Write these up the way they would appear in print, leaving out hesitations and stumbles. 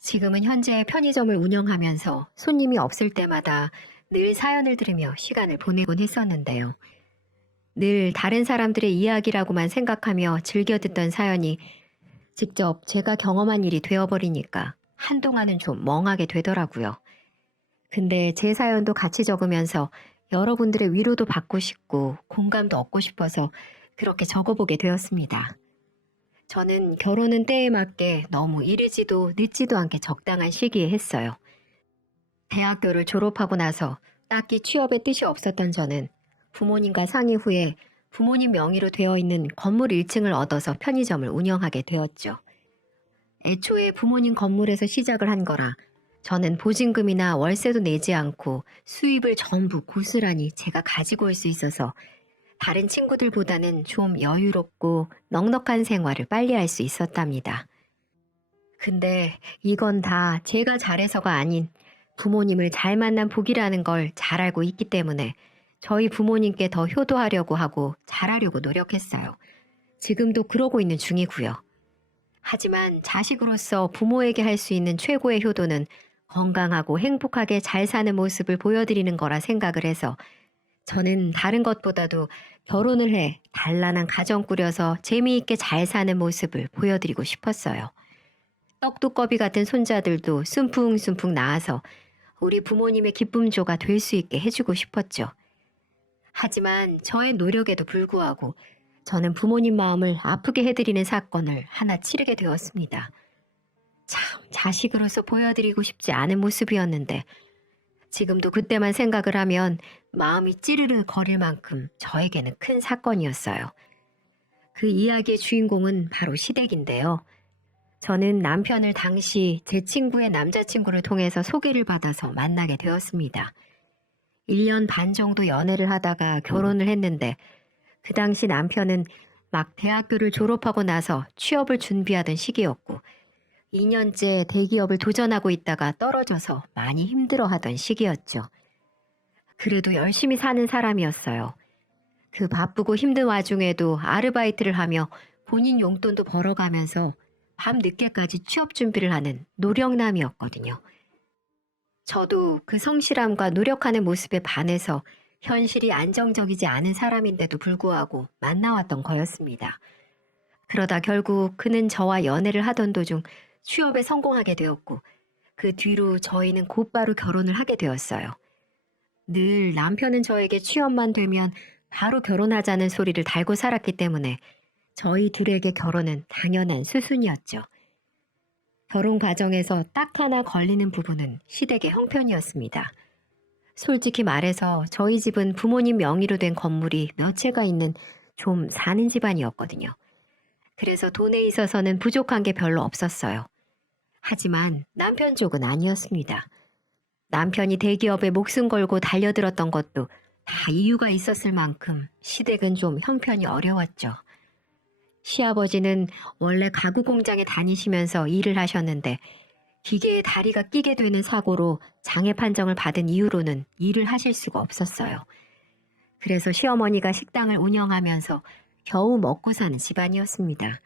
지금은 현재 편의점을 운영하면서 손님이 없을 때마다 늘 사연을 들으며 시간을 보내곤 했었는데요. 늘 다른 사람들의 이야기라고만 생각하며 즐겨 듣던 사연이 직접 제가 경험한 일이 되어버리니까 한동안은 좀 멍하게 되더라고요. 근데 제 사연도 같이 적으면서 여러분들의 위로도 받고 싶고 공감도 얻고 싶어서 그렇게 적어보게 되었습니다. 저는 결혼은 때에 맞게 너무 이르지도 늦지도 않게 적당한 시기에 했어요. 대학교를 졸업하고 나서 딱히 취업에 뜻이 없었던 저는 부모님과 상의 후에 부모님 명의로 되어 있는 건물 1층을 얻어서 편의점을 운영하게 되었죠. 애초에 부모님 건물에서 시작을 한 거라 저는 보증금이나 월세도 내지 않고 수입을 전부 고스란히 제가 가지고 올 수 있어서 다른 친구들보다는 좀 여유롭고 넉넉한 생활을 빨리 할 수 있었답니다. 근데 이건 다 제가 잘해서가 아닌 부모님을 잘 만난 복이라는 걸 잘 알고 있기 때문에 저희 부모님께 더 효도하려고 하고 잘하려고 노력했어요. 지금도 그러고 있는 중이고요. 하지만 자식으로서 부모에게 할 수 있는 최고의 효도는 건강하고 행복하게 잘 사는 모습을 보여드리는 거라 생각을 해서 저는 다른 것보다도 결혼을 해 단란한 가정 꾸려서 재미있게 잘 사는 모습을 보여드리고 싶었어요. 떡두꺼비 같은 손자들도 순풍순풍 낳아서 우리 부모님의 기쁨조가 될 수 있게 해주고 싶었죠. 하지만 저의 노력에도 불구하고 저는 부모님 마음을 아프게 해드리는 사건을 하나 치르게 되었습니다. 참 자식으로서 보여드리고 싶지 않은 모습이었는데 지금도 그때만 생각을 하면 마음이 찌르르 거릴 만큼 저에게는 큰 사건이었어요. 그 이야기의 주인공은 바로 시댁인데요. 저는 남편을 당시 제 친구의 남자친구를 통해서 소개를 받아서 만나게 되었습니다. 1년 반 정도 연애를 하다가 결혼을 했는데 그 당시 남편은 막 대학교를 졸업하고 나서 취업을 준비하던 시기였고 2년째 대기업을 도전하고 있다가 떨어져서 많이 힘들어하던 시기였죠. 그래도 열심히 사는 사람이었어요. 그 바쁘고 힘든 와중에도 아르바이트를 하며 본인 용돈도 벌어가면서 밤 늦게까지 취업 준비를 하는 노력남이었거든요. 저도 그 성실함과 노력하는 모습에 반해서 현실이 안정적이지 않은 사람인데도 불구하고 만나왔던 거였습니다. 그러다 결국 그는 저와 연애를 하던 도중 취업에 성공하게 되었고 그 뒤로 저희는 곧바로 결혼을 하게 되었어요. 늘 남편은 저에게 취업만 되면 바로 결혼하자는 소리를 달고 살았기 때문에 저희 둘에게 결혼은 당연한 수순이었죠. 결혼 과정에서 딱 하나 걸리는 부분은 시댁의 형편이었습니다. 솔직히 말해서 저희 집은 부모님 명의로 된 건물이 몇 채가 있는 좀 사는 집안이었거든요. 그래서 돈에 있어서는 부족한 게 별로 없었어요. 하지만 남편 쪽은 아니었습니다. 남편이 대기업에 목숨 걸고 달려들었던 것도 다 이유가 있었을 만큼 시댁은 좀 형편이 어려웠죠. 시아버지는 원래 가구 공장에 다니시면서 일을 하셨는데 기계에 다리가 끼게 되는 사고로 장애 판정을 받은 이후로는 일을 하실 수가 없었어요. 그래서 시어머니가 식당을 운영하면서 겨우 먹고 사는 집안이었습니다.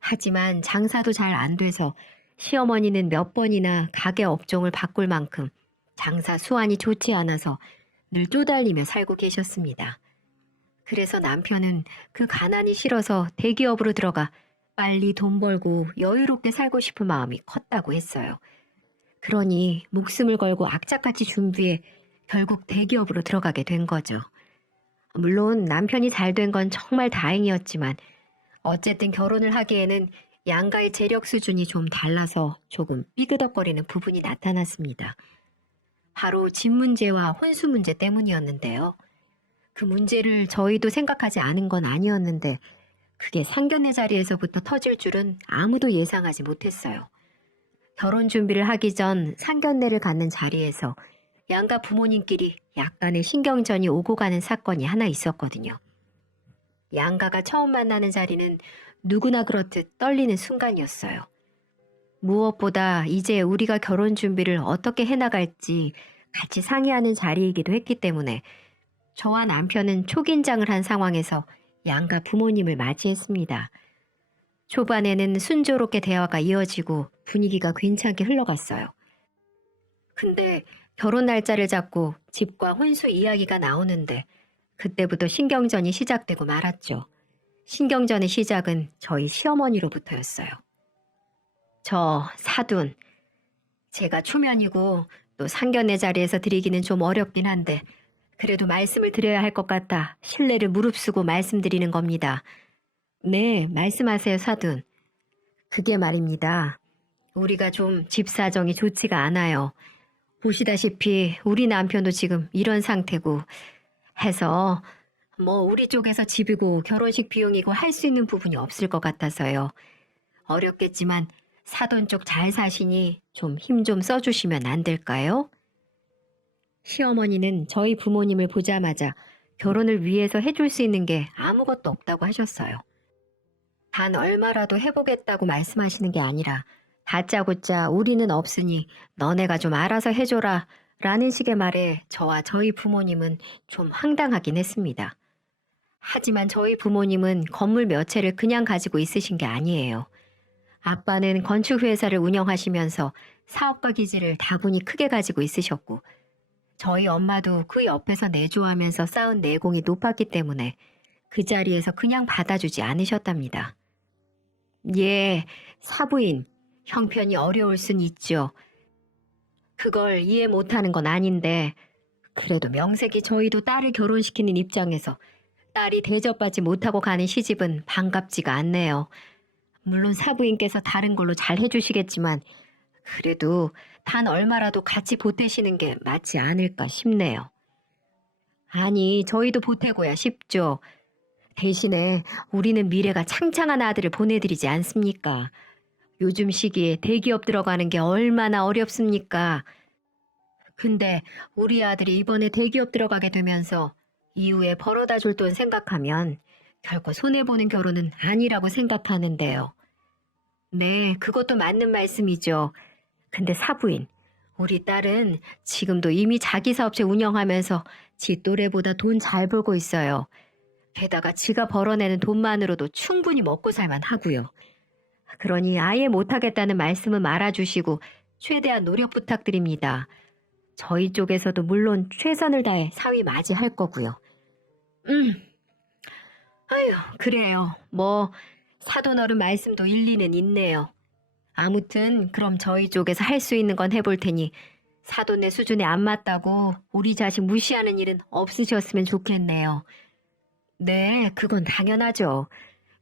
하지만 장사도 잘 안 돼서 시어머니는 몇 번이나 가게 업종을 바꿀 만큼 장사 수완이 좋지 않아서 늘 쪼달리며 살고 계셨습니다. 그래서 남편은 그 가난이 싫어서 대기업으로 들어가 빨리 돈 벌고 여유롭게 살고 싶은 마음이 컸다고 했어요. 그러니 목숨을 걸고 악착같이 준비해 결국 대기업으로 들어가게 된 거죠. 물론 남편이 잘 된 건 정말 다행이었지만 어쨌든 결혼을 하기에는 양가의 재력 수준이 좀 달라서 조금 삐그덕거리는 부분이 나타났습니다. 바로 집 문제와 혼수 문제 때문이었는데요. 그 문제를 저희도 생각하지 않은 건 아니었는데 그게 상견례 자리에서부터 터질 줄은 아무도 예상하지 못했어요. 결혼 준비를 하기 전 상견례를 갖는 자리에서 양가 부모님끼리 약간의 신경전이 오고 가는 사건이 하나 있었거든요. 양가가 처음 만나는 자리는 누구나 그렇듯 떨리는 순간이었어요. 무엇보다 이제 우리가 결혼 준비를 어떻게 해나갈지 같이 상의하는 자리이기도 했기 때문에 저와 남편은 초긴장을 한 상황에서 양가 부모님을 맞이했습니다. 초반에는 순조롭게 대화가 이어지고 분위기가 괜찮게 흘러갔어요. 근데 결혼 날짜를 잡고 집과 혼수 이야기가 나오는데 그때부터 신경전이 시작되고 말았죠. 신경전의 시작은 저희 시어머니로부터였어요. 저 사돈, 제가 초면이고 또 상견례 자리에서 드리기는 좀 어렵긴 한데 그래도 말씀을 드려야 할 것 같아 신뢰를 무릅쓰고 말씀드리는 겁니다. 네, 말씀하세요, 사돈. 그게 말입니다. 우리가 좀 집 사정이 좋지가 않아요. 보시다시피 우리 남편도 지금 이런 상태고 해서 뭐 우리 쪽에서 집이고 결혼식 비용이고 할 수 있는 부분이 없을 것 같아서요. 어렵겠지만 사돈 쪽 잘 사시니 좀 힘 좀 써주시면 안 될까요? 시어머니는 저희 부모님을 보자마자 결혼을 위해서 해줄 수 있는 게 아무것도 없다고 하셨어요. 단 얼마라도 해보겠다고 말씀하시는 게 아니라 다짜고짜 우리는 없으니 너네가 좀 알아서 해줘라 라는 식의 말에 저와 저희 부모님은 좀 황당하긴 했습니다. 하지만 저희 부모님은 건물 몇 채를 그냥 가지고 있으신 게 아니에요. 아빠는 건축회사를 운영하시면서 사업과 기지를 다분히 크게 가지고 있으셨고 저희 엄마도 그 옆에서 내조하면서 쌓은 내공이 높았기 때문에 그 자리에서 그냥 받아주지 않으셨답니다. 예, 사부인, 형편이 어려울 순 있죠. 그걸 이해 못하는 건 아닌데 그래도 명색이 저희도 딸을 결혼시키는 입장에서 딸이 대접받지 못하고 가는 시집은 반갑지가 않네요. 물론 사부인께서 다른 걸로 잘 해주시겠지만 그래도 단 얼마라도 같이 보태시는 게 맞지 않을까 싶네요. 아니, 저희도 보태고야 싶죠. 대신에 우리는 미래가 창창한 아들을 보내드리지 않습니까? 요즘 시기에 대기업 들어가는 게 얼마나 어렵습니까? 근데 우리 아들이 이번에 대기업 들어가게 되면서 이후에 벌어다 줄 돈 생각하면 결코 손해보는 결혼은 아니라고 생각하는데요. 네, 그것도 맞는 말씀이죠. 근데 사부인, 우리 딸은 지금도 이미 자기 사업체 운영하면서 지 또래보다 돈 잘 벌고 있어요. 게다가 지가 벌어내는 돈만으로도 충분히 먹고 살만 하고요. 그러니 아예 못하겠다는 말씀은 말아주시고 최대한 노력 부탁드립니다. 저희 쪽에서도 물론 최선을 다해 사위 맞이할 거고요. 아휴, 그래요. 뭐 사돈 어른 말씀도 일리는 있네요. 아무튼 그럼 저희 쪽에서 할 수 있는 건 해볼 테니 사돈의 수준에 안 맞다고 우리 자식 무시하는 일은 없으셨으면 좋겠네요. 네, 그건 당연하죠.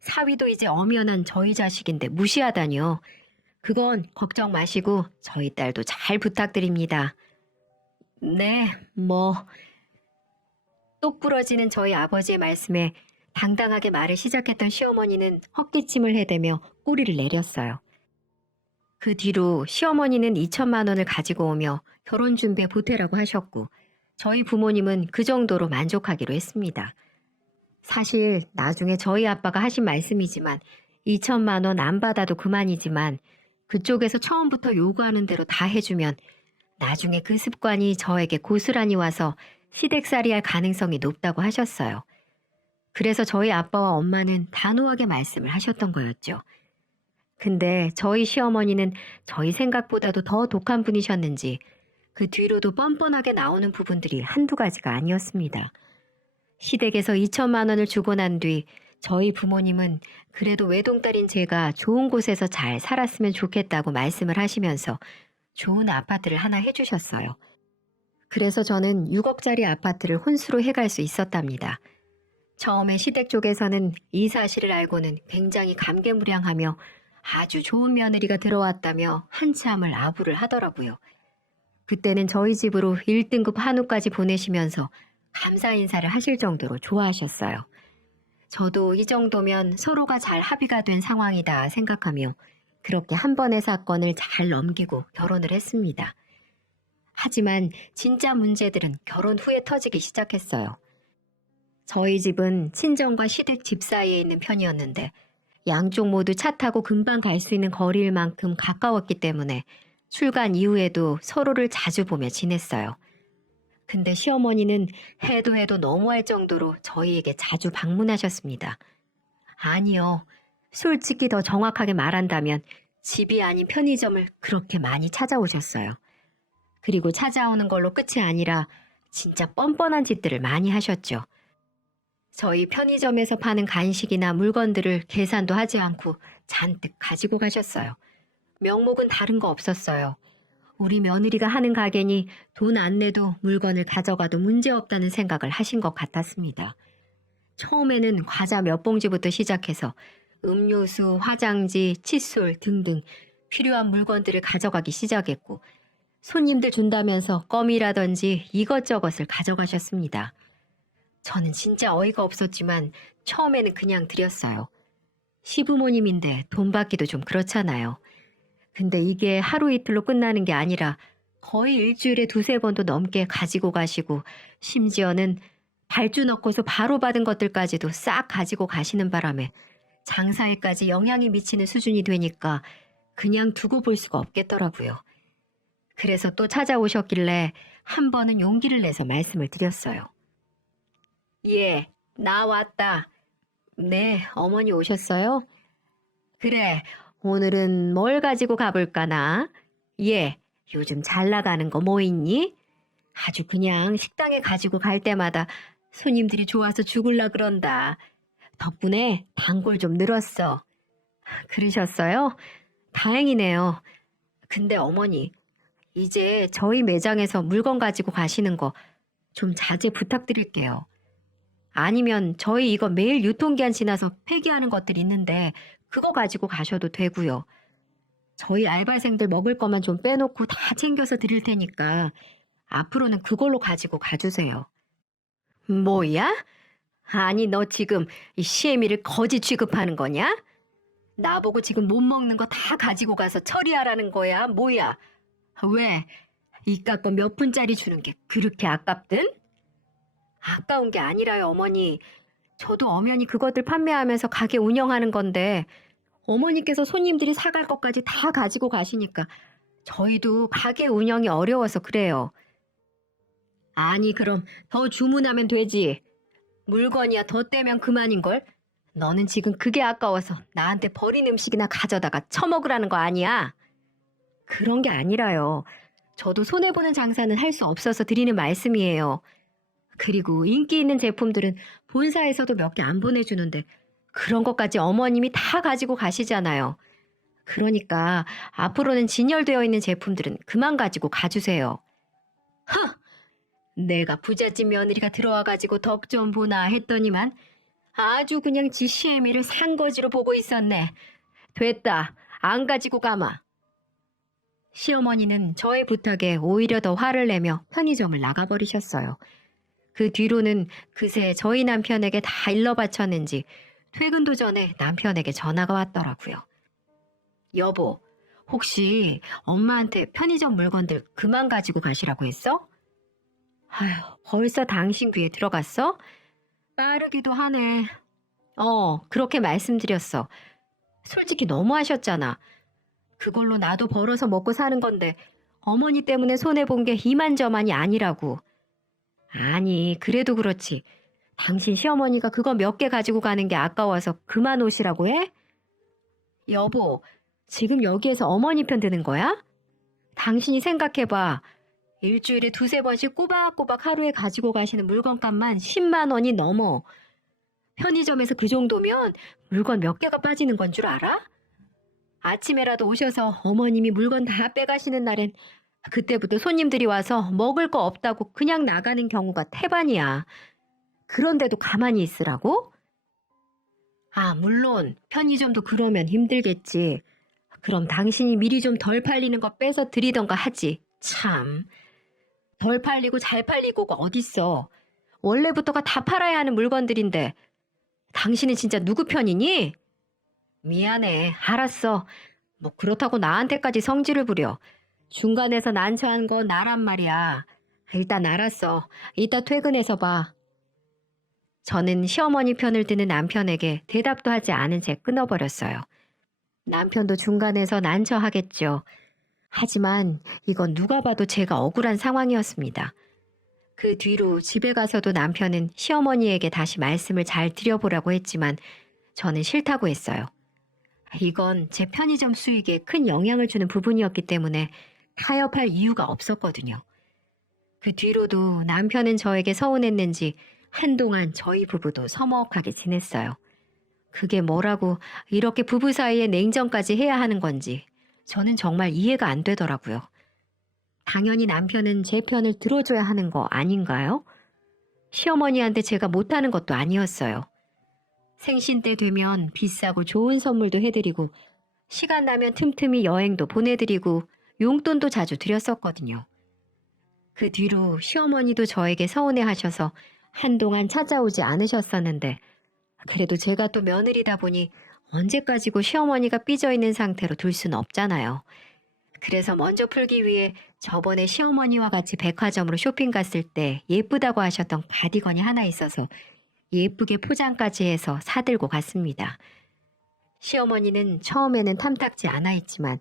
사위도 이제 엄연한 저희 자식인데 무시하다니요. 그건 걱정 마시고 저희 딸도 잘 부탁드립니다. 네, 뭐 똑 부러지는 저희 아버지의 말씀에 당당하게 말을 시작했던 시어머니는 헛기침을 해대며 꼬리를 내렸어요. 그 뒤로 시어머니는 2천만 원을 가지고 오며 결혼 준비에 보태라고 하셨고 저희 부모님은 그 정도로 만족하기로 했습니다. 사실 나중에 저희 아빠가 하신 말씀이지만 2천만 원 안 받아도 그만이지만 그쪽에서 처음부터 요구하는 대로 다 해주면 나중에 그 습관이 저에게 고스란히 와서 시댁살이 할 가능성이 높다고 하셨어요. 그래서 저희 아빠와 엄마는 단호하게 말씀을 하셨던 거였죠. 근데 저희 시어머니는 저희 생각보다도 더 독한 분이셨는지 그 뒤로도 뻔뻔하게 나오는 부분들이 한두 가지가 아니었습니다. 시댁에서 2천만 원을 주고 난 뒤 저희 부모님은 그래도 외동딸인 제가 좋은 곳에서 잘 살았으면 좋겠다고 말씀을 하시면서 좋은 아파트를 하나 해주셨어요. 그래서 저는 6억짜리 아파트를 혼수로 해갈 수 있었답니다. 처음에 시댁 쪽에서는 이 사실을 알고는 굉장히 감개무량하며 아주 좋은 며느리가 들어왔다며 한참을 아부를 하더라고요. 그때는 저희 집으로 1등급 한우까지 보내시면서 감사 인사를 하실 정도로 좋아하셨어요. 저도 이 정도면 서로가 잘 합의가 된 상황이다 생각하며 그렇게 한 번의 사건을 잘 넘기고 결혼을 했습니다. 하지만 진짜 문제들은 결혼 후에 터지기 시작했어요. 저희 집은 친정과 시댁 집 사이에 있는 편이었는데 양쪽 모두 차 타고 금방 갈 수 있는 거리일 만큼 가까웠기 때문에 출간 이후에도 서로를 자주 보며 지냈어요. 근데 시어머니는 해도 너무할 정도로 저희에게 자주 방문하셨습니다. 아니요, 솔직히 더 정확하게 말한다면 집이 아닌 편의점을 그렇게 많이 찾아오셨어요. 그리고 찾아오는 걸로 끝이 아니라 진짜 뻔뻔한 짓들을 많이 하셨죠. 저희 편의점에서 파는 간식이나 물건들을 계산도 하지 않고 잔뜩 가지고 가셨어요. 명목은 다른 거 없었어요. 우리 며느리가 하는 가게니 돈 안 내도 물건을 가져가도 문제없다는 생각을 하신 것 같았습니다. 처음에는 과자 몇 봉지부터 시작해서 음료수, 화장지, 칫솔 등등 필요한 물건들을 가져가기 시작했고 손님들 준다면서 껌이라든지 이것저것을 가져가셨습니다. 저는 진짜 어이가 없었지만 처음에는 그냥 드렸어요. 시부모님인데 돈 받기도 좀 그렇잖아요. 근데 이게 하루 이틀로 끝나는 게 아니라 거의 일주일에 두세 번도 넘게 가지고 가시고 심지어는 발주 넣고서 바로 받은 것들까지도 싹 가지고 가시는 바람에 장사에까지 영향이 미치는 수준이 되니까 그냥 두고 볼 수가 없겠더라고요. 그래서 또 찾아오셨길래 한 번은 용기를 내서 말씀을 드렸어요. 예, 나 왔다. 네, 어머니 오셨어요? 그래, 오늘은 뭘 가지고 가볼까나? 예, 요즘 잘 나가는 거 뭐 있니? 아주 그냥 식당에 가지고 갈 때마다 손님들이 좋아서 죽을라 그런다. 덕분에 단골 좀 늘었어. 그러셨어요? 다행이네요. 근데 어머니, 이제 저희 매장에서 물건 가지고 가시는 거 좀 자제 부탁드릴게요. 아니면 저희 이거 매일 유통기한 지나서 폐기하는 것들 있는데 그거 가지고 가셔도 되고요. 저희 알바생들 먹을 것만 좀 빼놓고 다 챙겨서 드릴 테니까 앞으로는 그걸로 가지고 가주세요. 뭐야? 아니 너 지금 이 시애미를 거지 취급하는 거냐? 나보고 지금 못 먹는 거 다 가지고 가서 처리하라는 거야? 뭐야? 왜? 이깟 거 몇 푼짜리 주는 게 그렇게 아깝든? 아까운 게 아니라요, 어머니. 저도 엄연히 그것들 판매하면서 가게 운영하는 건데 어머니께서 손님들이 사갈 것까지 다 가지고 가시니까 저희도 가게 운영이 어려워서 그래요. 아니 그럼 더 주문하면 되지. 물건이야 더 떼면 그만인걸. 너는 지금 그게 아까워서 나한테 버린 음식이나 가져다가 처먹으라는 거 아니야? 그런 게 아니라요. 저도 손해보는 장사는 할 수 없어서 드리는 말씀이에요. 그리고 인기 있는 제품들은 본사에서도 몇 개 안 보내주는데 그런 것까지 어머님이 다 가지고 가시잖아요. 그러니까 앞으로는 진열되어 있는 제품들은 그만 가지고 가주세요. 허! 내가 부잣집 며느리가 들어와가지고 덕 좀 보나 했더니만 아주 그냥 지 시애미를 산거지로 보고 있었네. 됐다. 안 가지고 가마. 시어머니는 저의 부탁에 오히려 더 화를 내며 편의점을 나가버리셨어요. 그 뒤로는 그새 저희 남편에게 다 일러 바쳤는지 퇴근도 전에 남편에게 전화가 왔더라고요. 여보, 혹시 엄마한테 편의점 물건들 그만 가지고 가시라고 했어? 아휴, 벌써 당신 귀에 들어갔어? 빠르기도 하네. 그렇게 말씀드렸어. 솔직히 너무하셨잖아. 그걸로 나도 벌어서 먹고 사는 건데 어머니 때문에 손해본 게 이만저만이 아니라고. 아니, 그래도 그렇지. 당신 시어머니가 그거 몇 개 가지고 가는 게 아까워서 그만 오시라고 해? 여보, 지금 여기에서 어머니 편 드는 거야? 당신이 생각해봐. 일주일에 두세 번씩 꼬박꼬박 하루에 가지고 가시는 물건값만 10만 원이 넘어. 편의점에서 그 정도면 물건 몇 개가 빠지는 건 줄 알아? 아침에라도 오셔서 어머님이 물건 다 빼가시는 날엔 그때부터 손님들이 와서 먹을 거 없다고 그냥 나가는 경우가 태반이야. 그런데도 가만히 있으라고? 아, 물론 편의점도 그러면 힘들겠지. 그럼 당신이 미리 좀 덜 팔리는 거 빼서 드리던가 하지. 참. 덜 팔리고 잘 팔리고가 어딨어. 원래부터가 다 팔아야 하는 물건들인데. 당신은 진짜 누구 편이니? 미안해. 알았어. 뭐 그렇다고 나한테까지 성질을 부려. 중간에서 난처한 건 나란 말이야. 일단 알았어. 이따 퇴근해서 봐. 저는 시어머니 편을 드는 남편에게 대답도 하지 않은 채 끊어버렸어요. 남편도 중간에서 난처하겠죠. 하지만 이건 누가 봐도 제가 억울한 상황이었습니다. 그 뒤로 집에 가서도 남편은 시어머니에게 다시 말씀을 잘 드려보라고 했지만 저는 싫다고 했어요. 이건 제 편의점 수익에 큰 영향을 주는 부분이었기 때문에 타협할 이유가 없었거든요. 그 뒤로도 남편은 저에게 서운했는지 한동안 저희 부부도 서먹하게 지냈어요. 그게 뭐라고 이렇게 부부 사이에 냉정까지 해야 하는 건지 저는 정말 이해가 안 되더라고요. 당연히 남편은 제 편을 들어줘야 하는 거 아닌가요? 시어머니한테 제가 못하는 것도 아니었어요. 생신 때 되면 비싸고 좋은 선물도 해드리고 시간 나면 틈틈이 여행도 보내드리고 용돈도 자주 드렸었거든요. 그 뒤로 시어머니도 저에게 서운해하셔서 한동안 찾아오지 않으셨었는데 그래도 제가 또 며느리다 보니 언제까지고 시어머니가 삐져있는 상태로 둘 수는 없잖아요. 그래서 먼저 풀기 위해 저번에 시어머니와 같이 백화점으로 쇼핑 갔을 때 예쁘다고 하셨던 가디건이 하나 있어서 예쁘게 포장까지 해서 사들고 갔습니다. 시어머니는 처음에는 탐탁지 않아 했지만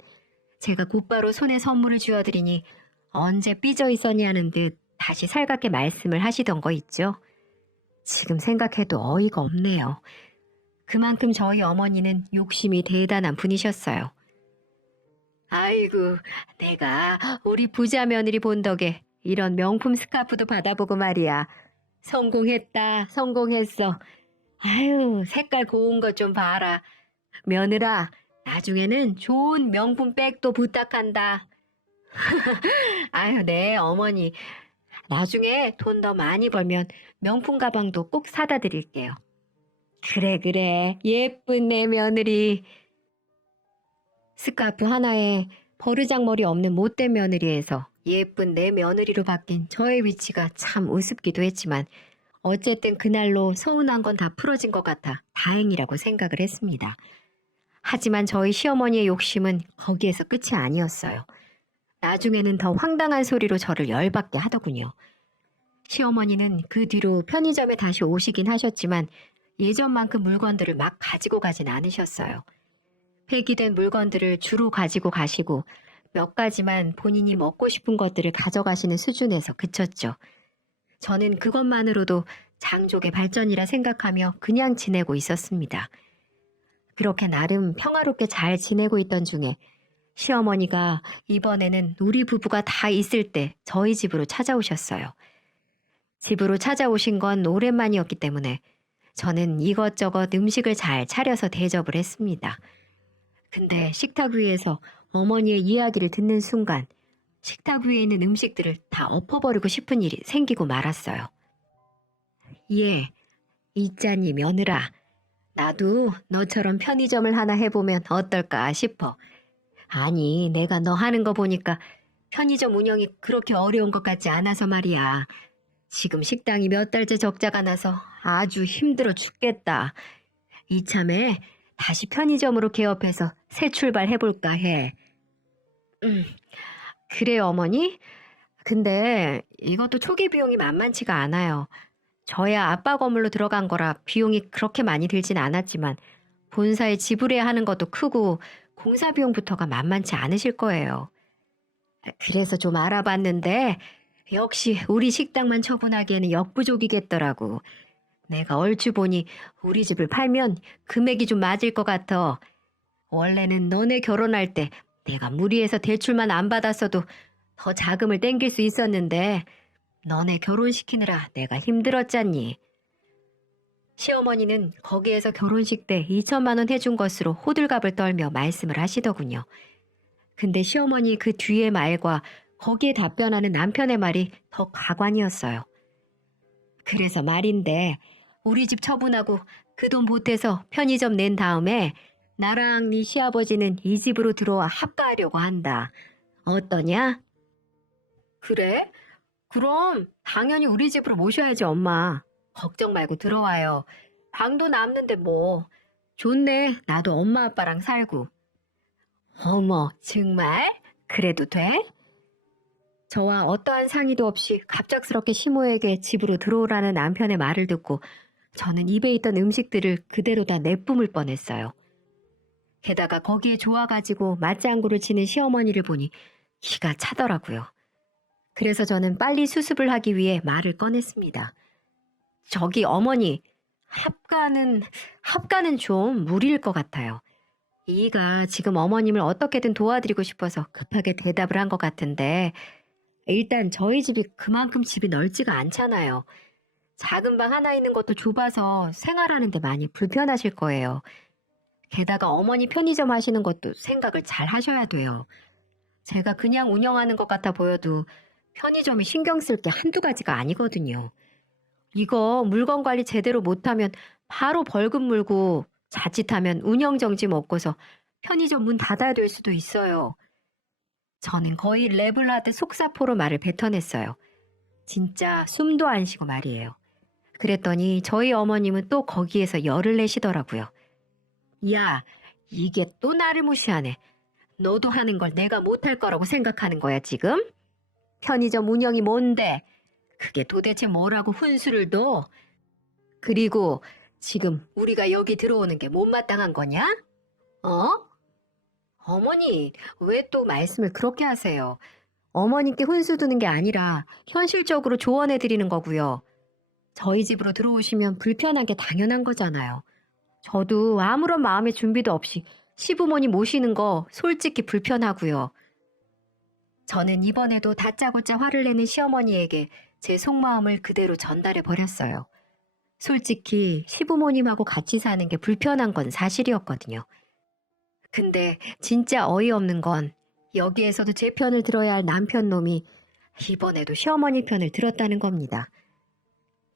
제가 곧바로 손에 선물을 쥐어드리니 언제 삐져 있었냐는 듯 다시 살갑게 말씀을 하시던 거 있죠. 지금 생각해도 어이가 없네요. 그만큼 저희 어머니는 욕심이 대단한 분이셨어요. 아이고, 내가 우리 부자 며느리 본 덕에 이런 명품 스카프도 받아보고 말이야. 성공했다, 성공했어. 아유, 색깔 고운 것 좀 봐라. 며느라, 나중에는 좋은 명품 백도 부탁한다. 아유, 네, 어머니. 나중에 돈 더 많이 벌면 명품 가방도 꼭 사다 드릴게요. 그래, 그래. 예쁜 내 며느리. 스카프 하나에 버르장머리 없는 못된 며느리에서 예쁜 내 며느리로 바뀐 저의 위치가 참 우습기도 했지만 어쨌든 그날로 서운한 건 다 풀어진 것 같아 다행이라고 생각을 했습니다. 하지만 저희 시어머니의 욕심은 거기에서 끝이 아니었어요. 나중에는 더 황당한 소리로 저를 열받게 하더군요. 시어머니는 그 뒤로 편의점에 다시 오시긴 하셨지만 예전만큼 물건들을 막 가지고 가진 않으셨어요. 폐기된 물건들을 주로 가지고 가시고 몇 가지만 본인이 먹고 싶은 것들을 가져가시는 수준에서 그쳤죠. 저는 그것만으로도 장족의 발전이라 생각하며 그냥 지내고 있었습니다. 그렇게 나름 평화롭게 잘 지내고 있던 중에 시어머니가 이번에는 우리 부부가 다 있을 때 저희 집으로 찾아오셨어요. 집으로 찾아오신 건 오랜만이었기 때문에 저는 이것저것 음식을 잘 차려서 대접을 했습니다. 근데 식탁 위에서 어머니의 이야기를 듣는 순간 식탁 위에 있는 음식들을 다 엎어버리고 싶은 일이 생기고 말았어요. 예, 있자니 며느라. 나도 너처럼 편의점을 하나 해보면 어떨까 싶어. 아니, 내가 너 하는 거 보니까 편의점 운영이 그렇게 어려운 것 같지 않아서 말이야. 지금 식당이 몇 달째 적자가 나서 아주 힘들어 죽겠다. 이참에 다시 편의점으로 개업해서 새 출발해볼까 해. 그래요, 어머니? 근데 이것도 초기 비용이 만만치가 않아요. 저야 아빠 건물로 들어간 거라 비용이 그렇게 많이 들진 않았지만 본사에 지불해야 하는 것도 크고 공사 비용부터가 만만치 않으실 거예요. 그래서 좀 알아봤는데 역시 우리 식당만 처분하기에는 역부족이겠더라고. 내가 얼추 보니 우리 집을 팔면 금액이 좀 맞을 것 같아. 원래는 너네 결혼할 때 내가 무리해서 대출만 안 받았어도 더 자금을 땡길 수 있었는데 너네 결혼시키느라 내가 힘들었잖니. 시어머니는 거기에서 결혼식 때 2천만 원 해준 것으로 호들갑을 떨며 말씀을 하시더군요. 근데 시어머니 그 뒤의 말과 거기에 답변하는 남편의 말이 더 가관이었어요. 그래서 말인데 우리 집 처분하고 그 돈 보태서 편의점 낸 다음에 나랑 네 시아버지는 이 집으로 들어와 합가하려고 한다. 어떠냐? 그래? 그럼 당연히 우리 집으로 모셔야지 엄마. 걱정 말고 들어와요. 방도 남는데 뭐. 좋네. 나도 엄마 아빠랑 살고. 어머, 정말? 그래도 돼? 저와 어떠한 상의도 없이 갑작스럽게 시모에게 집으로 들어오라는 남편의 말을 듣고 저는 입에 있던 음식들을 그대로 다 내뿜을 뻔했어요. 게다가 거기에 좋아가지고 맞장구를 치는 시어머니를 보니 기가 차더라고요. 그래서 저는 빨리 수습을 하기 위해 말을 꺼냈습니다. 저기 어머니, 합가는 좀 무리일 것 같아요. 이가 지금 어머님을 어떻게든 도와드리고 싶어서 급하게 대답을 한 것 같은데, 일단 저희 집이 그만큼 집이 넓지가 않잖아요. 작은 방 하나 있는 것도 좁아서 생활하는데 많이 불편하실 거예요. 게다가 어머니 편의점 하시는 것도 생각을 잘 하셔야 돼요. 제가 그냥 운영하는 것 같아 보여도 편의점이 신경 쓸 게 한두 가지가 아니거든요. 이거 물건 관리 제대로 못하면 바로 벌금 물고 자칫하면 운영정지 먹고서 편의점 문 닫아야 될 수도 있어요. 저는 거의 랩을 하듯 속사포로 말을 뱉어냈어요. 진짜 숨도 안 쉬고 말이에요. 그랬더니 저희 어머님은 또 거기에서 열을 내시더라고요. 야, 이게 또 나를 무시하네. 너도 하는 걸 내가 못할 거라고 생각하는 거야, 지금? 편의점 운영이 뭔데? 그게 도대체 뭐라고 훈수를 둬? 그리고 지금 우리가 여기 들어오는 게 못마땅한 거냐? 어? 어머니, 왜 또 말씀을 그렇게 하세요? 어머니께 훈수 두는 게 아니라 현실적으로 조언해 드리는 거고요. 저희 집으로 들어오시면 불편한 게 당연한 거잖아요. 저도 아무런 마음의 준비도 없이 시부모님 모시는 거 솔직히 불편하고요. 저는 이번에도 다짜고짜 화를 내는 시어머니에게 제 속마음을 그대로 전달해 버렸어요. 솔직히 시부모님하고 같이 사는 게 불편한 건 사실이었거든요. 근데 진짜 어이없는 건 여기에서도 제 편을 들어야 할 남편 놈이 이번에도 시어머니 편을 들었다는 겁니다.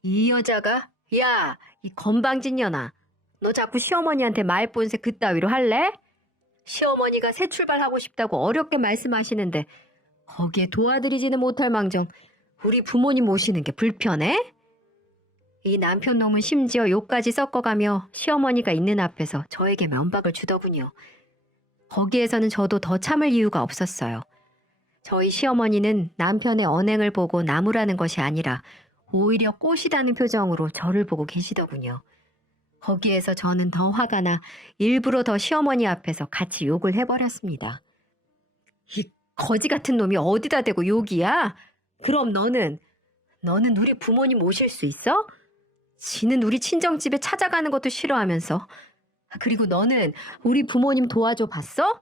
이 여자가 야, 이 건방진 년아. 너 자꾸 시어머니한테 말본새 그따위로 할래? 시어머니가 새 출발하고 싶다고 어렵게 말씀하시는데 거기에 도와드리지는 못할 망정 우리 부모님 모시는 게 불편해? 이 남편 놈은 심지어 욕까지 섞어가며 시어머니가 있는 앞에서 저에게 면박을 주더군요. 거기에서는 저도 더 참을 이유가 없었어요. 저희 시어머니는 남편의 언행을 보고 나무라는 것이 아니라 오히려 꽃이라는 표정으로 저를 보고 계시더군요. 거기에서 저는 더 화가 나 일부러 더 시어머니 앞에서 같이 욕을 해버렸습니다. 이 거지 같은 놈이 어디다 대고 욕이야? 그럼 너는 우리 부모님 모실 수 있어? 지는 우리 친정집에 찾아가는 것도 싫어하면서. 그리고 너는 우리 부모님 도와줘 봤어?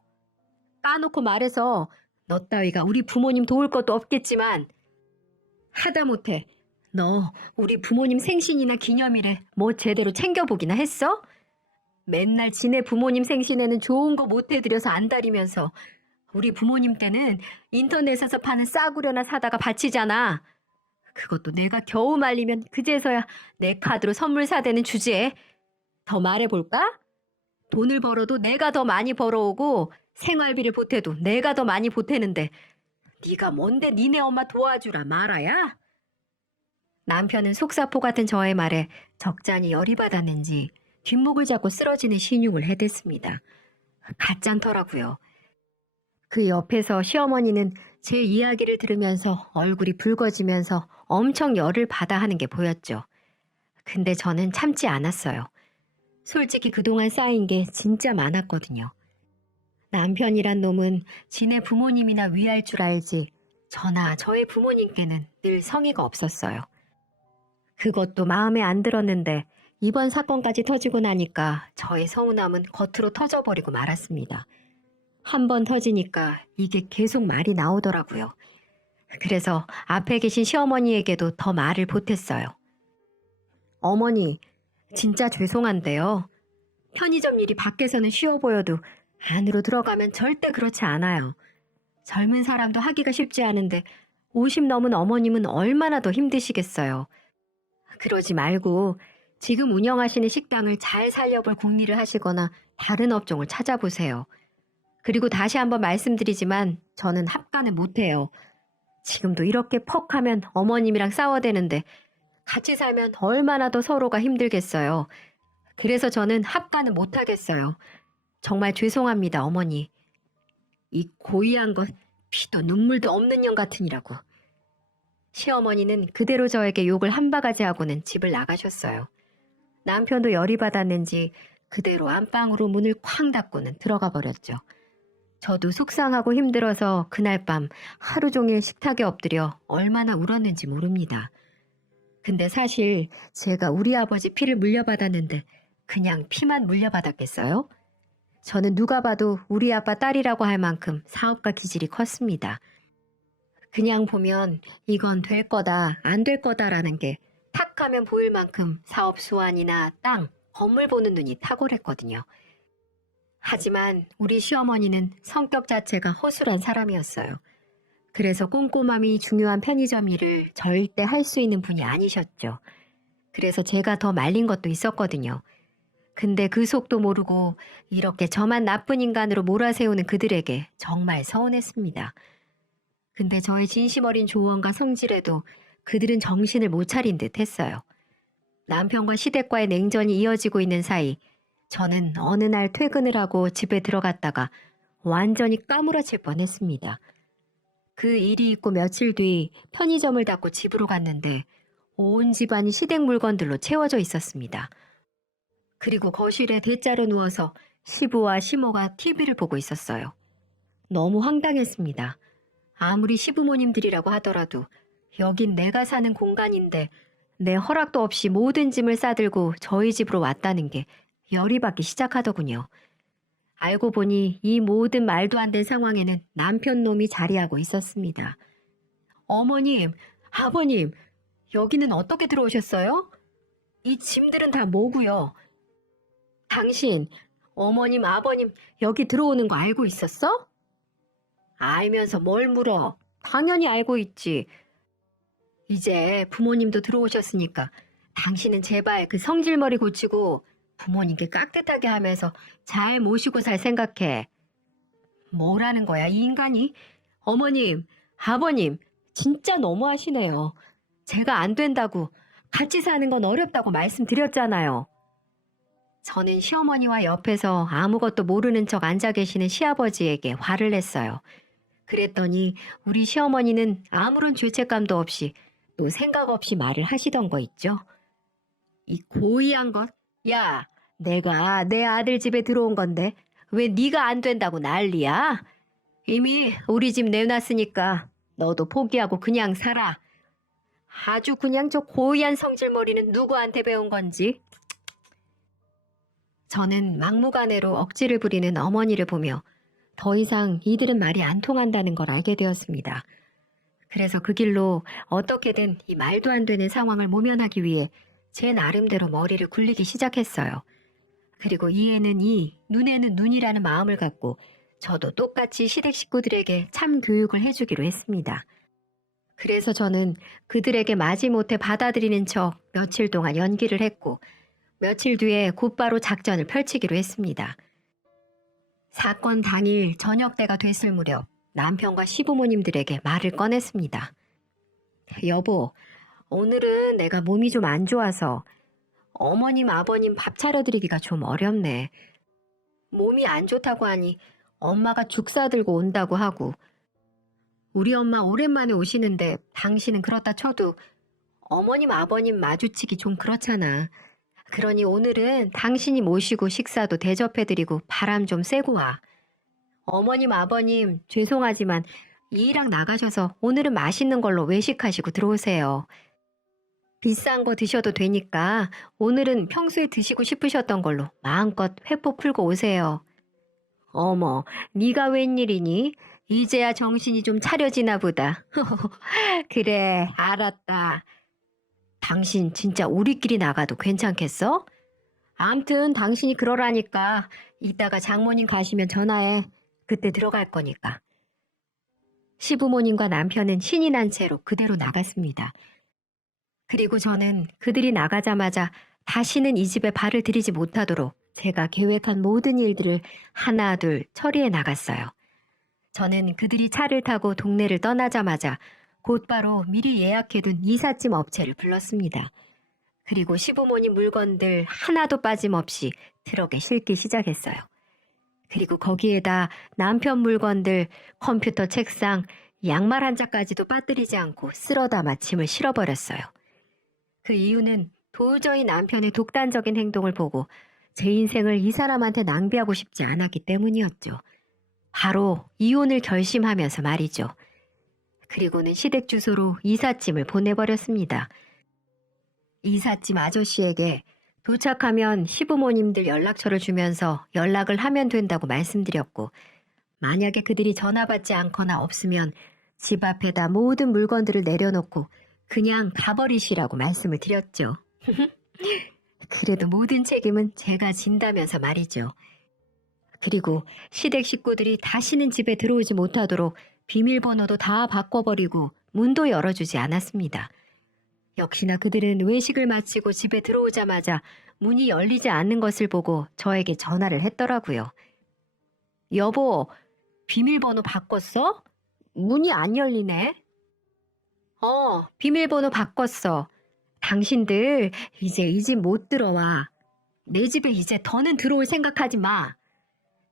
까놓고 말해서 너 따위가 우리 부모님 도울 것도 없겠지만 하다못해 너 우리 부모님 생신이나 기념일에 뭐 제대로 챙겨보기나 했어? 맨날 지네 부모님 생신에는 좋은 거 못 해드려서 안달이면서 우리 부모님 때는 인터넷에서 파는 싸구려나 사다가 바치잖아. 그것도 내가 겨우 말리면 그제서야 내 카드로 선물 사대는 주제에. 더 말해볼까? 돈을 벌어도 내가 더 많이 벌어오고 생활비를 보태도 내가 더 많이 보태는데 네가 뭔데 니네 엄마 도와주라 말아야? 남편은 속사포 같은 저의 말에 적잖이 열이 받았는지 뒷목을 잡고 쓰러지는 신용을 해댔습니다. 가짠더라고요. 그 옆에서 시어머니는 제 이야기를 들으면서 얼굴이 붉어지면서 엄청 열을 받아 하는 게 보였죠. 근데 저는 참지 않았어요. 솔직히 그동안 쌓인 게 진짜 많았거든요. 남편이란 놈은 지네 부모님이나 위할 줄 알지 저나 저의 부모님께는 늘 성의가 없었어요. 그것도 마음에 안 들었는데 이번 사건까지 터지고 나니까 저의 서운함은 겉으로 터져버리고 말았습니다. 한 번 터지니까 이게 계속 말이 나오더라고요. 그래서 앞에 계신 시어머니에게도 더 말을 보탰어요. 어머니, 진짜 죄송한데요. 편의점 일이 밖에서는 쉬워 보여도 안으로 들어가면 절대 그렇지 않아요. 젊은 사람도 하기가 쉽지 않은데 50 넘은 어머님은 얼마나 더 힘드시겠어요. 그러지 말고 지금 운영하시는 식당을 잘 살려볼 궁리를 하시거나 다른 업종을 찾아보세요. 그리고 다시 한번 말씀드리지만 저는 합간을 못해요. 지금도 이렇게 퍽 하면 어머님이랑 싸워대는데 같이 살면 얼마나 더 서로가 힘들겠어요. 그래서 저는 합간을 못하겠어요. 정말 죄송합니다, 어머니. 이 고의한 것 피도 눈물도 없는 년 같으니라고. 시어머니는 그대로 저에게 욕을 한 바가지 하고는 집을 나가셨어요. 남편도 열이 받았는지 그대로 안방으로 문을 쾅 닫고는 들어가 버렸죠. 저도 속상하고 힘들어서 그날 밤 하루 종일 식탁에 엎드려 얼마나 울었는지 모릅니다. 근데 사실 제가 우리 아버지 피를 물려받았는데 그냥 피만 물려받았겠어요? 저는 누가 봐도 우리 아빠 딸이라고 할 만큼 사업가 기질이 컸습니다. 그냥 보면 이건 될 거다, 안 될 거다라는 게 탁 하면 보일 만큼 사업 수완이나 땅, 건물 보는 눈이 탁월했거든요. 하지만 우리 시어머니는 성격 자체가 허술한 사람이었어요. 그래서 꼼꼼함이 중요한 편의점 일을 절대 할 수 있는 분이 아니셨죠. 그래서 제가 더 말린 것도 있었거든요. 근데 그 속도 모르고 이렇게 저만 나쁜 인간으로 몰아세우는 그들에게 정말 서운했습니다. 근데 저의 진심 어린 조언과 성질에도 그들은 정신을 못 차린 듯 했어요. 남편과 시댁과의 냉전이 이어지고 있는 사이 저는 어느 날 퇴근을 하고 집에 들어갔다가 완전히 까무러칠 뻔했습니다. 그 일이 있고 며칠 뒤 편의점을 닫고 집으로 갔는데 온 집안이 시댁 물건들로 채워져 있었습니다. 그리고 거실에 대자로 누워서 시부와 시모가 TV를 보고 있었어요. 너무 황당했습니다. 아무리 시부모님들이라고 하더라도 여긴 내가 사는 공간인데 내 허락도 없이 모든 짐을 싸들고 저희 집으로 왔다는 게 열이 받기 시작하더군요. 알고 보니 이 모든 말도 안 된 상황에는 남편 놈이 자리하고 있었습니다. 어머님, 아버님, 여기는 어떻게 들어오셨어요? 이 짐들은 다 뭐고요? 당신, 어머님, 아버님 여기 들어오는 거 알고 있었어? 알면서 뭘 물어? 당연히 알고 있지. 이제 부모님도 들어오셨으니까 당신은 제발 그 성질머리 고치고 부모님께 깍듯하게 하면서 잘 모시고 살 생각해. 뭐라는 거야, 이 인간이? 어머님, 아버님, 진짜 너무하시네요. 제가 안 된다고, 같이 사는 건 어렵다고 말씀드렸잖아요. 저는 시어머니와 옆에서 아무것도 모르는 척 앉아 계시는 시아버지에게 화를 냈어요. 그랬더니 우리 시어머니는 아무런 죄책감도 없이 또 생각 없이 말을 하시던 거 있죠. 이 고의한 것? 야, 내가 내 아들 집에 들어온 건데 왜 네가 안 된다고 난리야? 이미 우리 집 내놨으니까 너도 포기하고 그냥 살아. 아주 그냥 저 고의한 성질머리는 누구한테 배운 건지. 저는 막무가내로 억지를 부리는 어머니를 보며 더 이상 이들은 말이 안 통한다는 걸 알게 되었습니다. 그래서 그 길로 어떻게든 이 말도 안 되는 상황을 모면하기 위해 제 나름대로 머리를 굴리기 시작했어요. 그리고 이에는 이, 눈에는 눈이라는 마음을 갖고 저도 똑같이 시댁 식구들에게 참 교육을 해주기로 했습니다. 그래서 저는 그들에게 마지못해 받아들이는 척 며칠 동안 연기를 했고 며칠 뒤에 곧바로 작전을 펼치기로 했습니다. 사건 당일 저녁 때가 됐을 무렵 남편과 시부모님들에게 말을 꺼냈습니다. 여보, 오늘은 내가 몸이 좀 안 좋아서 어머님, 아버님 밥 차려드리기가 좀 어렵네. 몸이 안 좋다고 하니 엄마가 죽 사들고 온다고 하고 우리 엄마 오랜만에 오시는데 당신은 그렇다 쳐도 어머님, 아버님 마주치기 좀 그렇잖아. 그러니 오늘은 당신이 모시고 식사도 대접해드리고 바람 좀 쐬고 와. 어머님, 아버님 죄송하지만 이랑 나가셔서 오늘은 맛있는 걸로 외식하시고 들어오세요. 비싼 거 드셔도 되니까 오늘은 평소에 드시고 싶으셨던 걸로 마음껏 회포 풀고 오세요. 어머, 네가 웬일이니? 이제야 정신이 좀 차려지나 보다. 그래, 알았다. 당신 진짜 우리끼리 나가도 괜찮겠어? 암튼 당신이 그러라니까 이따가 장모님 가시면 전화해. 그때 들어갈 거니까. 시부모님과 남편은 신이 난 채로 그대로 나갔습니다. 그리고 저는 그들이 나가자마자 다시는 이 집에 발을 들이지 못하도록 제가 계획한 모든 일들을 하나 둘 처리해 나갔어요. 저는 그들이 차를 타고 동네를 떠나자마자 곧바로 미리 예약해둔 이삿짐 업체를 불렀습니다. 그리고 시부모님 물건들 하나도 빠짐없이 트럭에 싣기 시작했어요. 그리고 거기에다 남편 물건들, 컴퓨터 책상, 양말 한 짝까지도 빠뜨리지 않고 쓸어담아 짐을 실어버렸어요. 그 이유는 도저히 남편의 독단적인 행동을 보고 제 인생을 이 사람한테 낭비하고 싶지 않았기 때문이었죠. 바로 이혼을 결심하면서 말이죠. 그리고는 시댁 주소로 이삿짐을 보내버렸습니다. 이삿짐 아저씨에게 도착하면 시부모님들 연락처를 주면서 연락을 하면 된다고 말씀드렸고, 만약에 그들이 전화 받지 않거나 없으면 집 앞에다 모든 물건들을 내려놓고 그냥 가버리시라고 말씀을 드렸죠. 그래도 모든 책임은 제가 진다면서 말이죠. 그리고 시댁 식구들이 다시는 집에 들어오지 못하도록 비밀번호도 다 바꿔버리고 문도 열어주지 않았습니다. 역시나 그들은 외식을 마치고 집에 들어오자마자 문이 열리지 않는 것을 보고 저에게 전화를 했더라고요. 여보, 비밀번호 바꿨어? 문이 안 열리네. 비밀번호 바꿨어. 당신들 이제 이 집 못 들어와. 내 집에 이제 더는 들어올 생각하지 마.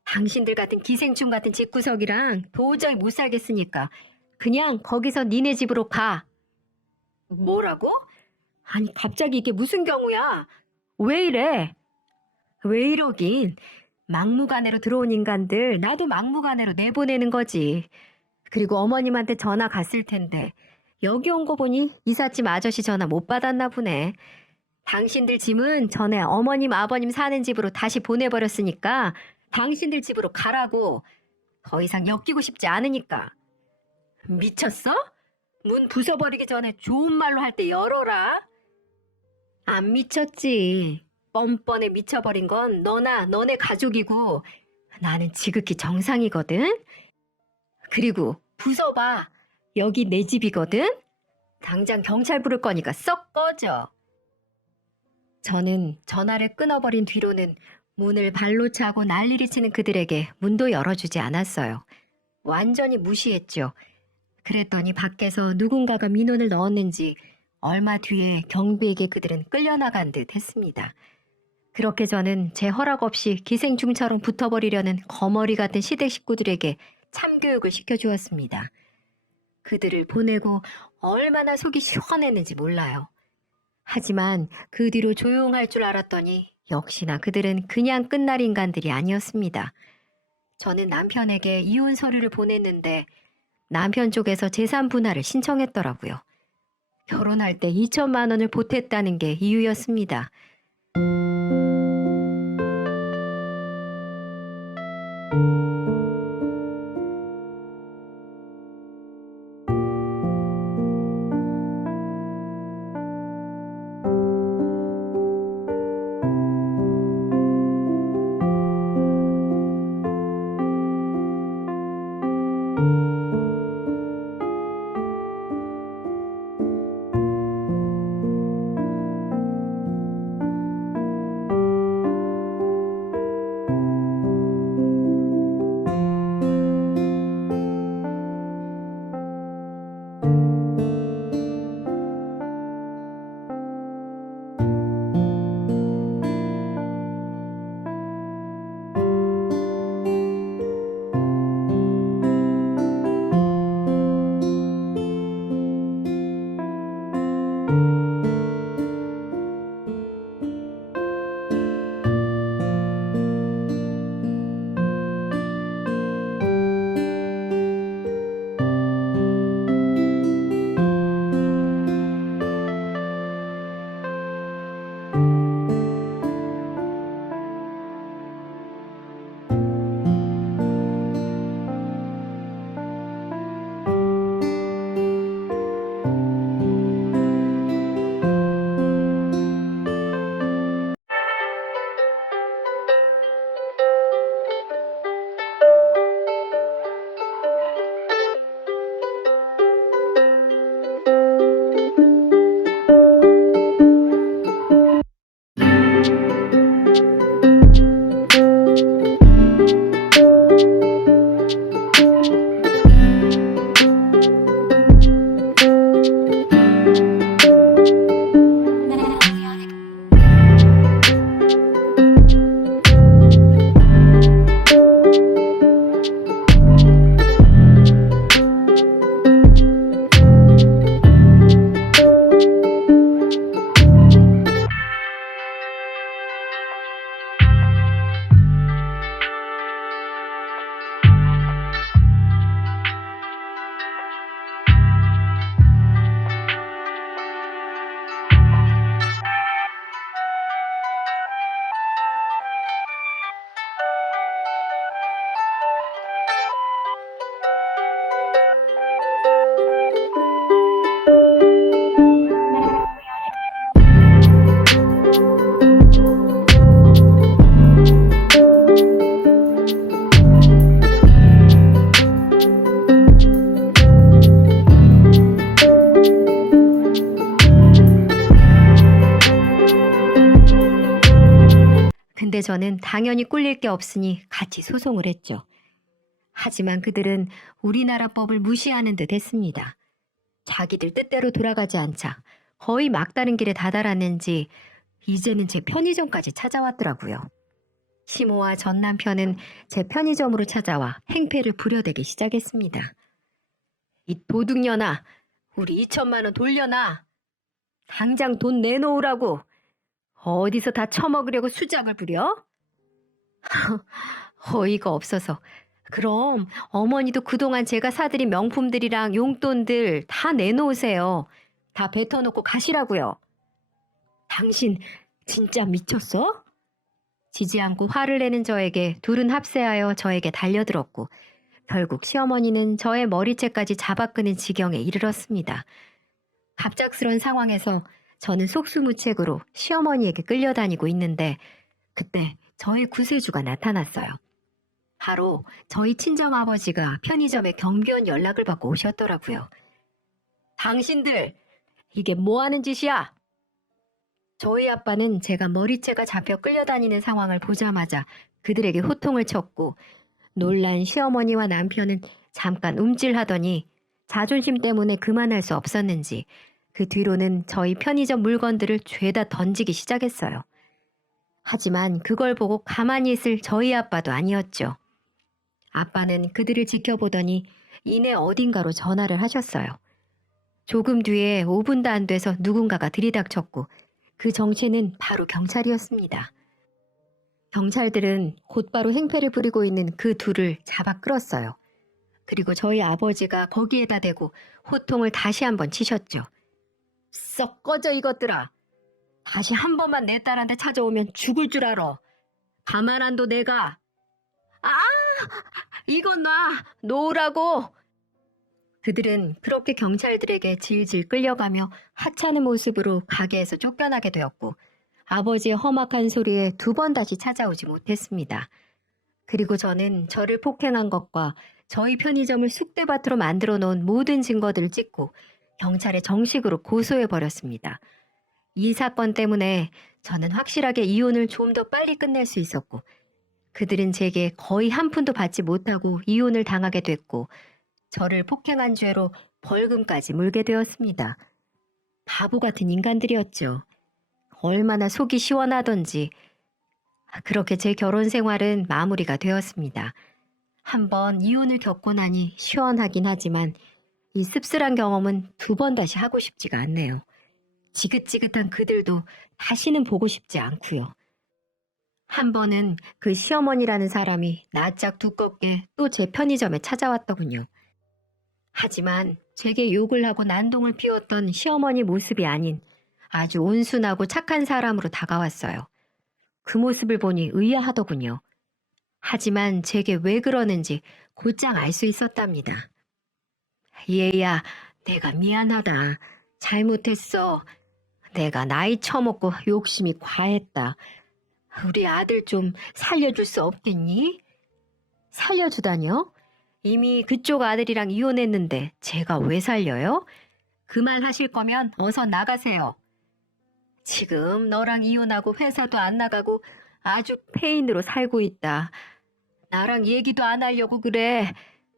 당신들 같은 기생충 같은 집구석이랑 도저히 못 살겠으니까 그냥 거기서 니네 집으로 가. 뭐라고? 아니 갑자기 이게 무슨 경우야? 왜 이래? 왜 이러긴. 막무가내로 들어온 인간들 나도 막무가내로 내보내는 거지. 그리고 어머님한테 전화 갔을 텐데 여기 온 거 보니 이삿짐 아저씨 전화 못 받았나 보네. 당신들 짐은 전에 어머님 아버님 사는 집으로 다시 보내버렸으니까 당신들 집으로 가라고. 더 이상 엮이고 싶지 않으니까. 미쳤어? 문 부숴버리기 전에 좋은 말로 할 때 열어라. 안 미쳤지. 뻔뻔해 미쳐버린 건 너나 너네 가족이고 나는 지극히 정상이거든. 그리고 부숴봐. 여기 내 집이거든. 당장 경찰 부를 거니까 썩 꺼져. 저는 전화를 끊어버린 뒤로는 문을 발로 차고 난리를 치는 그들에게 문도 열어주지 않았어요. 완전히 무시했죠. 그랬더니 밖에서 누군가가 민원을 넣었는지 얼마 뒤에 경비에게 그들은 끌려나간 듯 했습니다. 그렇게 저는 제 허락 없이 기생충처럼 붙어버리려는 거머리 같은 시댁 식구들에게 참교육을 시켜주었습니다. 그들을 보내고 얼마나 속이 시원했는지 몰라요. 하지만 그 뒤로 조용할 줄 알았더니 역시나 그들은 그냥 끝날 인간들이 아니었습니다. 저는 남편에게 이혼 서류를 보냈는데 남편 쪽에서 재산 분할을 신청했더라고요. 결혼할 때 2천만 원을 보탰다는 게 이유였습니다. 저는 당연히 꿀릴 게 없으니 같이 소송을 했죠. 하지만 그들은 우리나라 법을 무시하는 듯 했습니다. 자기들 뜻대로 돌아가지 않자 거의 막다른 길에 다다랐는지 이제는 제 편의점까지 찾아왔더라고요. 시모와 전 남편은 제 편의점으로 찾아와 행패를 부려대기 시작했습니다. 이 도둑년아, 우리 2천만 원 돌려놔. 당장 돈 내놓으라고. 어디서 다 처먹으려고 수작을 부려? 어이가 없어서. 그럼 어머니도 그동안 제가 사드린 명품들이랑 용돈들 다 내놓으세요. 다 뱉어놓고 가시라고요. 당신 진짜 미쳤어? 지지 않고 화를 내는 저에게 둘은 합세하여 저에게 달려들었고 결국 시어머니는 저의 머리채까지 잡아끄는 지경에 이르렀습니다. 갑작스런 상황에서 저는 속수무책으로 시어머니에게 끌려다니고 있는데 그때 저의 구세주가 나타났어요. 바로 저희 친정아버지가 편의점에 경비원 연락을 받고 오셨더라고요. 당신들 이게 뭐하는 짓이야? 저희 아빠는 제가 머리채가 잡혀 끌려다니는 상황을 보자마자 그들에게 호통을 쳤고 놀란 시어머니와 남편은 잠깐 움찔하더니 자존심 때문에 그만할 수 없었는지 그 뒤로는 저희 편의점 물건들을 죄다 던지기 시작했어요. 하지만 그걸 보고 가만히 있을 저희 아빠도 아니었죠. 아빠는 그들을 지켜보더니 이내 어딘가로 전화를 하셨어요. 조금 뒤에 5분도 안 돼서 누군가가 들이닥쳤고 그 정체는 바로 경찰이었습니다. 경찰들은 곧바로 행패를 부리고 있는 그 둘을 잡아 끌었어요. 그리고 저희 아버지가 거기에다 대고 호통을 다시 한번 치셨죠. 썩 꺼져 이것들아. 다시 한 번만 내 딸한테 찾아오면 죽을 줄 알아. 가만 안 둬 내가. 아! 이건 놔! 놓으라고! 그들은 그렇게 경찰들에게 질질 끌려가며 하찮은 모습으로 가게에서 쫓겨나게 되었고 아버지의 험악한 소리에 두 번 다시 찾아오지 못했습니다. 그리고 저는 저를 폭행한 것과 저희 편의점을 쑥대밭으로 만들어 놓은 모든 증거들을 찍고 경찰에 정식으로 고소해버렸습니다. 이 사건 때문에 저는 확실하게 이혼을 좀 더 빨리 끝낼 수 있었고 그들은 제게 거의 한 푼도 받지 못하고 이혼을 당하게 됐고 저를 폭행한 죄로 벌금까지 물게 되었습니다. 바보 같은 인간들이었죠. 얼마나 속이 시원하던지. 그렇게 제 결혼 생활은 마무리가 되었습니다. 한번 이혼을 겪고 나니 시원하긴 하지만 이 씁쓸한 경험은 두 번 다시 하고 싶지가 않네요. 지긋지긋한 그들도 다시는 보고 싶지 않고요. 한 번은 그 시어머니라는 사람이 낯짝 두껍게 또 제 편의점에 찾아왔더군요. 하지만 제게 욕을 하고 난동을 피웠던 시어머니 모습이 아닌 아주 온순하고 착한 사람으로 다가왔어요. 그 모습을 보니 의아하더군요. 하지만 제게 왜 그러는지 곧장 알 수 있었답니다. 얘야, 내가 미안하다. 잘못했어. 내가 나이 처먹고 욕심이 과했다. 우리 아들 좀 살려줄 수 없겠니? 살려주다뇨? 이미 그쪽 아들이랑 이혼했는데 제가 왜 살려요? 그 말 하실 거면 어서 나가세요. 지금 너랑 이혼하고 회사도 안 나가고 아주 폐인으로 살고 있다. 나랑 얘기도 안 하려고 그래.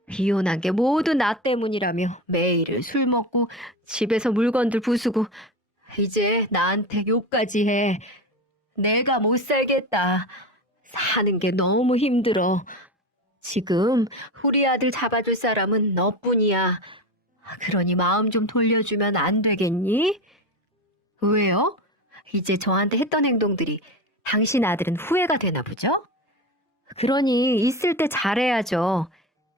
이혼한 게 모두 나 때문이라며 매일 술 먹고 집에서 물건들 부수고 이제 나한테 욕까지 해. 내가 못 살겠다. 사는 게 너무 힘들어. 지금 우리 아들 잡아줄 사람은 너뿐이야. 그러니 마음 좀 돌려주면 안 되겠니? 왜요? 이제 저한테 했던 행동들이 당신 아들은 후회가 되나 보죠? 그러니 있을 때 잘해야죠.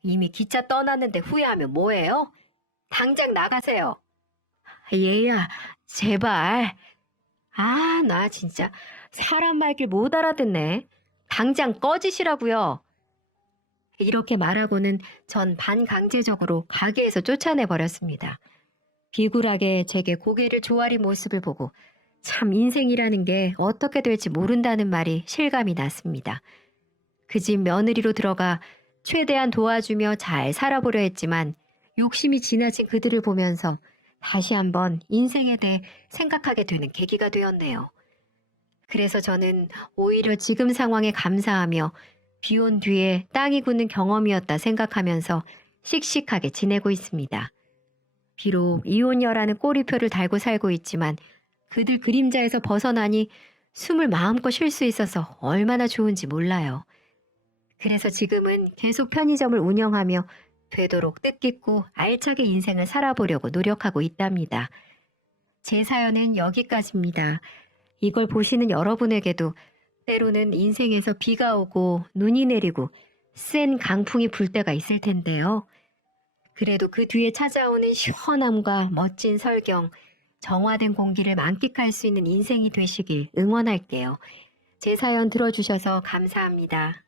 이미 기차 떠났는데 후회하면 뭐해요? 당장 나가세요. 얘야, 제발. 아, 나 진짜 사람 말길 못 알아듣네. 당장 꺼지시라고요. 이렇게 말하고는 전 반강제적으로 가게에서 쫓아내버렸습니다. 비굴하게 제게 고개를 조아린 모습을 보고 참 인생이라는 게 어떻게 될지 모른다는 말이 실감이 났습니다. 그 집 며느리로 들어가 최대한 도와주며 잘 살아보려 했지만 욕심이 지나친 그들을 보면서 다시 한번 인생에 대해 생각하게 되는 계기가 되었네요. 그래서 저는 오히려 지금 상황에 감사하며 비 온 뒤에 땅이 굳는 경험이었다 생각하면서 씩씩하게 지내고 있습니다. 비록 이혼녀라는 꼬리표를 달고 살고 있지만 그들 그림자에서 벗어나니 숨을 마음껏 쉴 수 있어서 얼마나 좋은지 몰라요. 그래서 지금은 계속 편의점을 운영하며 되도록 뜻깊고 알차게 인생을 살아보려고 노력하고 있답니다. 제 사연은 여기까지입니다. 이걸 보시는 여러분에게도 때로는 인생에서 비가 오고 눈이 내리고 센 강풍이 불 때가 있을 텐데요. 그래도 그 뒤에 찾아오는 시원함과 멋진 설경, 정화된 공기를 만끽할 수 있는 인생이 되시길 응원할게요. 제 사연 들어주셔서 감사합니다.